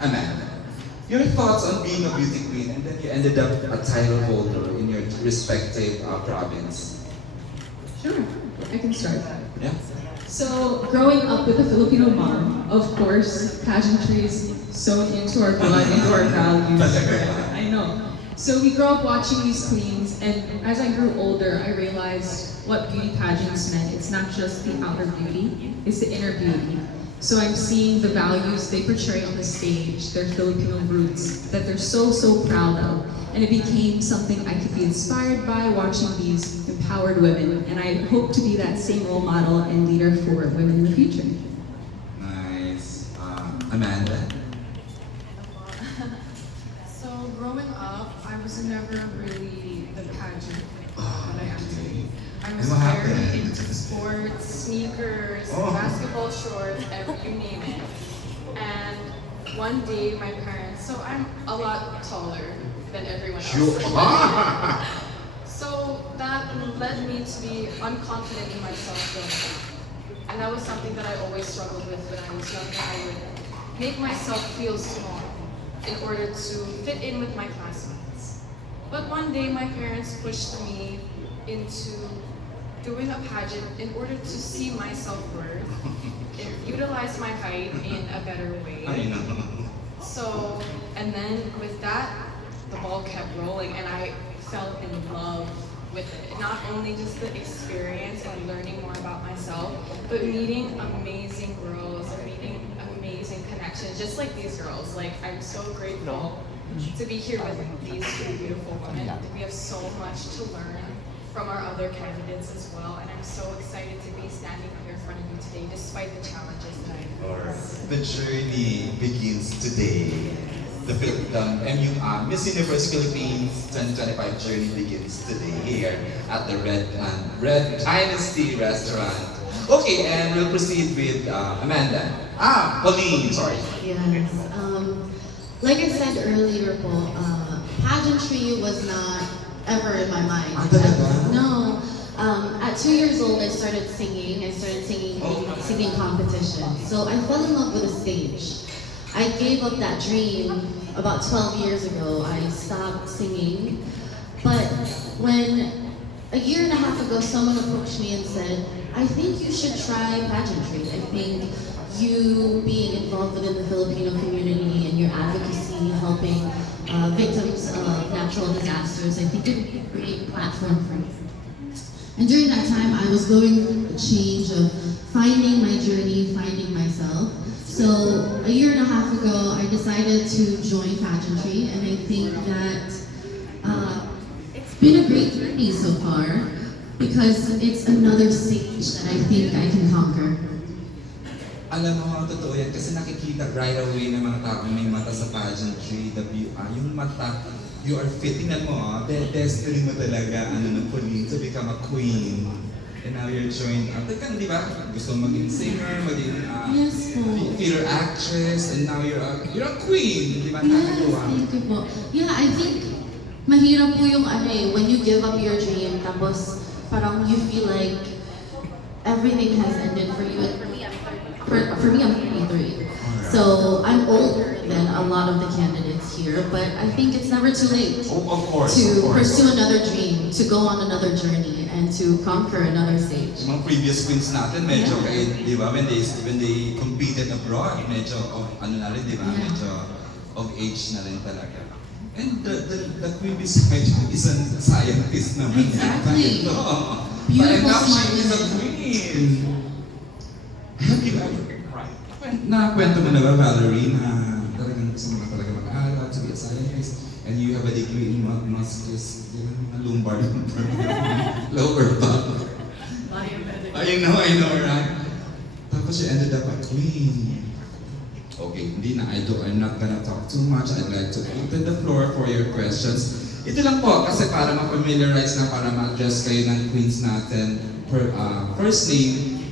Amanda, your thoughts on being a beauty queen and then you ended up a title holder in your respective province. Sure, I can start. Yeah? So, growing up with a Filipino mom, of course, pageantry is sewn into our blood, into our values. Talaga? I know. So we grew up watching these queens, and as I grew older, I realized what beauty pageants meant. It's not just the outer beauty, it's the inner beauty. So I'm seeing the values they portray on the stage, their Filipino roots, that they're so, so proud of. And it became something I could be inspired by watching these empowered women. And I hope to be that same role model and leader for women in the future. Nice. Amanda? So growing up, I was never really the pageant that I am today. I was And what very happened? into sports, sneakers, Oh. basketball shorts, you name it. And one day my parents, so I'm a lot taller than everyone else. You are! So that led me to be unconfident in myself growing up. And that was something that I always struggled with when I was younger. I would make myself feel small in order to fit in with my classmates. But one day my parents pushed me into doing a pageant in order to see my self-worth and utilize my height in a better way. I know. So, and then with that, the ball kept rolling and I fell in love with it. Not only just the experience and learning more about myself, but meeting amazing girls and meeting amazing connections, just like these girls. Like, I'm so grateful to be here with these two beautiful women. We have so much to learn from our other candidates as well, and I'm so excited to be standing here in front of you today, despite the challenges that I face. The journey begins today. Miss Universe Philippines 2025 journey begins today here at the Red Dynasty Restaurant. Okay, and we'll proceed with Amanda. Pauline, sorry. Yes. Like I said earlier po, pageantry was not ever in my mind. Talaga? No. At 2 years old, I started singing. I started singing in singing competitions. So I fell in love with the stage. I gave up that dream about 12 years ago. I stopped singing. But when a year and a half ago, someone approached me and said, I think you should try pageantry. I think you being involved within the Filipino community and your advocacy, helping victims of natural disasters, I think it would be a great platform for you. And during that time, I was going through a change of finding my journey, finding myself. So a year and a half ago, I decided to join pageantry, and I think that it's been a great journey so far because it's another stage that I think I can conquer. Alam mo, totoo yan kasi nakikita right away ng mga tao may mata sa pageantry, yung mata, you are fitting mo, destiny mo talaga, Pauline, to become a queen. And now you're joined, di ba? Gusto maging singer, maging Yes po. theater actress, and now you're a queen, di ba? Yes, Nakakatuwa. thank you po. Yeah, I think mahirap po yung when you give up your dream, tapos parang you feel like everything has ended for you. For me, I'm 33. So I'm older than a lot of the candidates here, but I think it's never too late Of course. to pursue another dream, to go on another journey, and to conquer another stage. Mga previous queens natin, medyo di ba, when they competed abroad, medyo na rin, di ba, Yeah. medyo of age na rin talaga. And the queen beside you is a scientist naman. Exactly. No. Beautiful, But now smart she is a women. queen. Have you ever, nakwento mo na ba, Valerie, na talagang gusto mo talaga mag-aaral, to be a scientist, and you have a degree in muscles, lumbar, lower back. I know, right? Tapos you ended up a queen. Okay, I'm not gonna talk too much. I'd like to open the floor for your questions. Ito lang po, kasi para ma-familiarize na, para ma-address kayo ng queens natin. First name,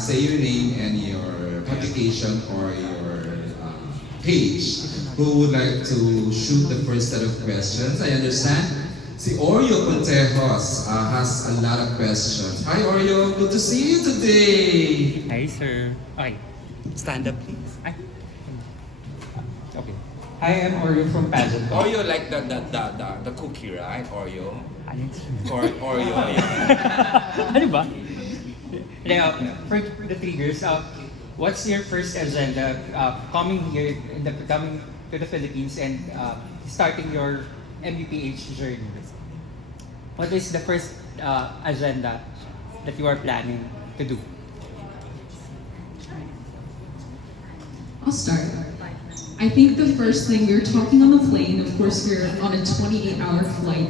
say your name and your publication or your page. Who would like to shoot the first set of questions? I understand. Si Oreo Contejos has a lot of questions. Hi Oreo, good to see you today. Hi, sir. Okay. Stand up, please. Ay. Okay. Hi, I'm Oreo from pageant. Oreo like the cookie, right? Oreo. Ayun. Oreo. Yeah. Ano ba? Now, for the three girls, what's your first agenda coming here, coming to the Philippines and starting your MBPH journey? What is the first agenda that you are planning to do? I'll start. I think the first thing, we were talking on the plane, of course we're on a 28-hour flight.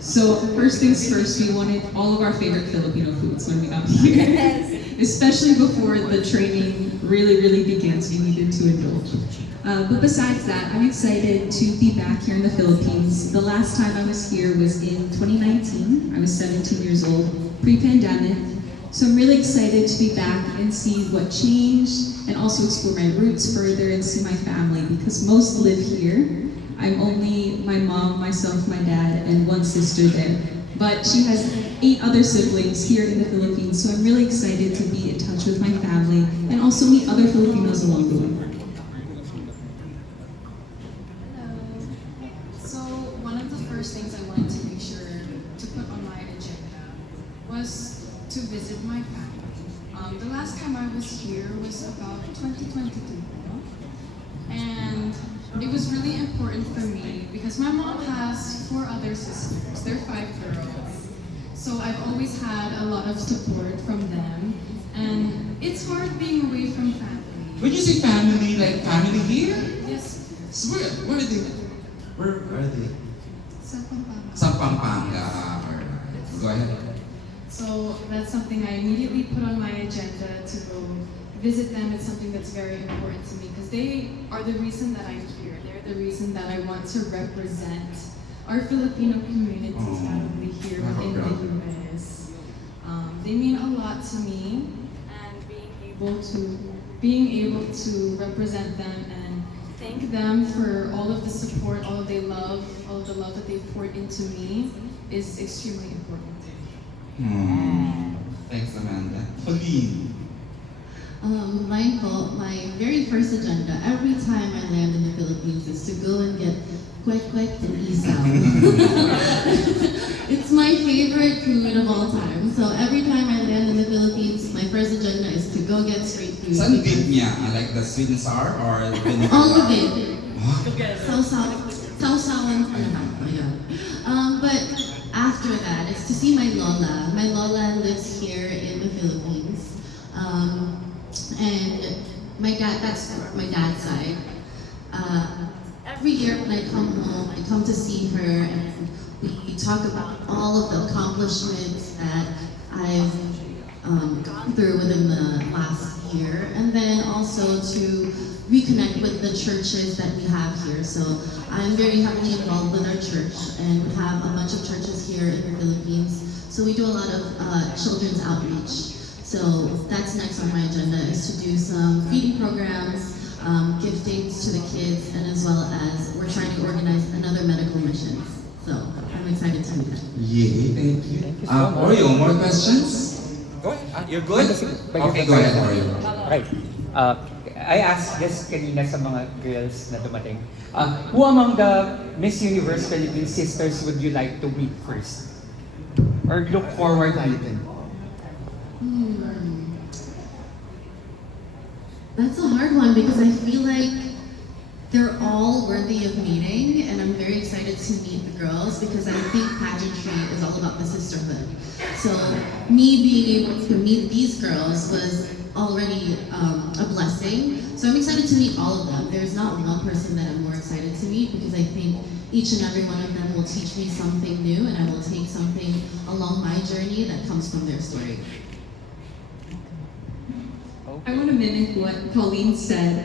So first things first, we wanted all of our favorite Filipino foods when we got here. Especially before the training really begins, we needed to indulge. But besides that, I'm excited to be back here in the Philippines. The last time I was here was in 2019. I was 17 years old, pre-pandemic. So I'm really excited to be back and see what changed and also explore my roots further and see my family because most live here. I'm only my mom, myself, my dad, and one sister there. But she has 8 other siblings here in the Philippines, so I'm really excited to be in touch with my family and also meet other Filipinos along the way. So one of the first things I wanted to make sure to put on my agenda was to visit my family. The last time I was here was about 2022, and it was really important for me because my mom has 4 other sisters. They're 5 girls, so I've always had a lot of support from them, and it's hard being away from family. When you say family, like family here? Yes, So where are they? Where are they? sa Pampanga. Sa Pampanga. Alright. Go ahead. So that's something I immediately put on my agenda to go visit them. It's something that's very important to me because they are the reason that I'm here. They're the reason that I want to represent our Filipino communities not only here but in the US. They mean a lot to me, and being able to represent them and thank them for all of the support, all of the love that they've poured into me is extremely important. Thanks, Amanda. Pauline. My very first agenda every time I land in the Philippines is to go and get kwek and isaw. It's my favorite food of all time. So every time I land in the Philippines, my first agenda is to go get street food. Saan dip niya? Like the sweet and sour or vinegar? All of it. Sausawan. Oh my God. But after that, it's to see my lola. My lola lives here in the Philippines. And my dad, that's my dad's side. Every year when I come home, I come to see her and we talk about all of the accomplishments that I've gone through within the last year. And then also to reconnect with the churches that we have here. So I'm very heavily involved with our church, and we have a bunch of churches here in the Philippines. So we do a lot of children's outreach. So that's next on my agenda, is to do some feeding programs, give things to the kids, and as well as we're trying to organize another medical mission. So I'm excited to do that. Yay, thank you. Oreo, more questions? Go ahead. You're good? Okay, go ahead, Oreo. Right. I asked this kanina sa mga girls na dumating. Who among the Miss Universe Philippine sisters would you like to meet first? Or look forward to meeting? That's a hard one because I feel like they're all worthy of meeting, and I'm very excited to meet the girls because I think pageantry is all about the sisterhood. So me being able to meet these girls was already a blessing. So I'm excited to meet all of them. There's not one person that I'm more excited to meet because I think each and every one of them will teach me something new, and I will take something along my journey that comes from their story. I want to mimic what Pauline said.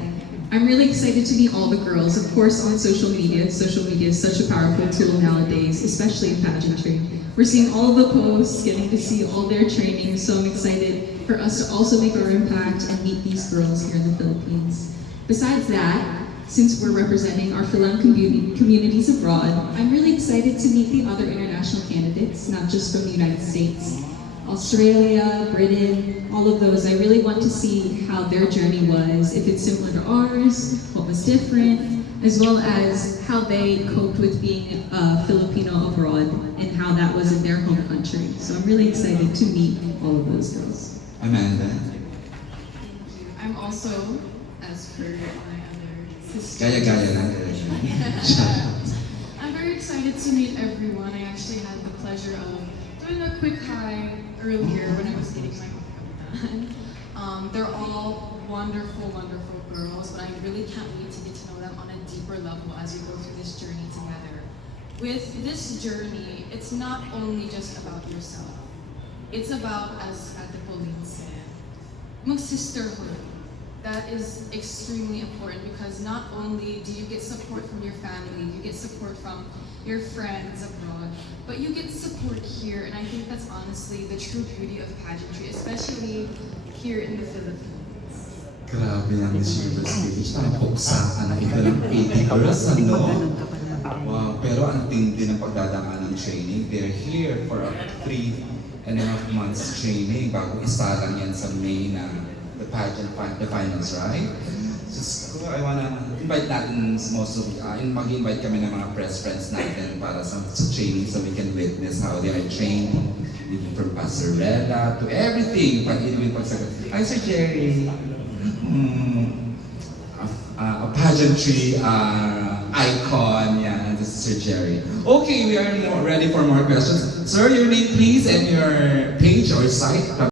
I'm really excited to meet all the girls, of course, on social media. Social media is such a powerful tool nowadays, especially in pageantry. We're seeing all of the posts, getting to see all their training, so I'm excited for us to also make our impact and meet these girls here in the Philippines. Besides that, since we're representing our Philam communities abroad, I'm really excited to meet the other international candidates, not just from the United States. Australia, Britain, all of those. I really want to see how their journey was, if it's similar to ours, what was different. as well as how they coped with being Filipino abroad and how that was in their home country. So I'm really excited to meet all of those girls. Amanda? I'm also, as per my other sister. Gaya-gaya lang. I'm very excited to meet everyone. I actually had the pleasure of doing a quick hi earlier when I was getting my makeup done. They're all wonderful, wonderful girls, but I really can't wait to get to know them on a deeper level as we go through this journey together. With this journey, it's not only just about yourself. It's about, as Ate Pauline said, mag-sisterhood. That is extremely important because not only do you get support from your family, you get support from your friends abroad, but you get support here, and I think that's honestly the true beauty of pageantry, especially here in the Philippines. Grabe ang Miss Universe stage. Ang puksaan ng ito ng 80 girls, ano? Wow, pero ang tindi ng pagdadaan ng training. They're here for a 3.5 months training bago isa lang yan sa May na the pageant, the finals, right? Just ko, I wanna invite natin most of, mag-invite kami ng mga press friends natin para sa training so we can witness how they are trained, even from passerella to everything, pag-ibig pagsagot. Hi, Sir Jerry. A pageantry icon, yeah, this is Sir Jerry. Okay, we are ready for more questions. Sir, your name please and your page or site.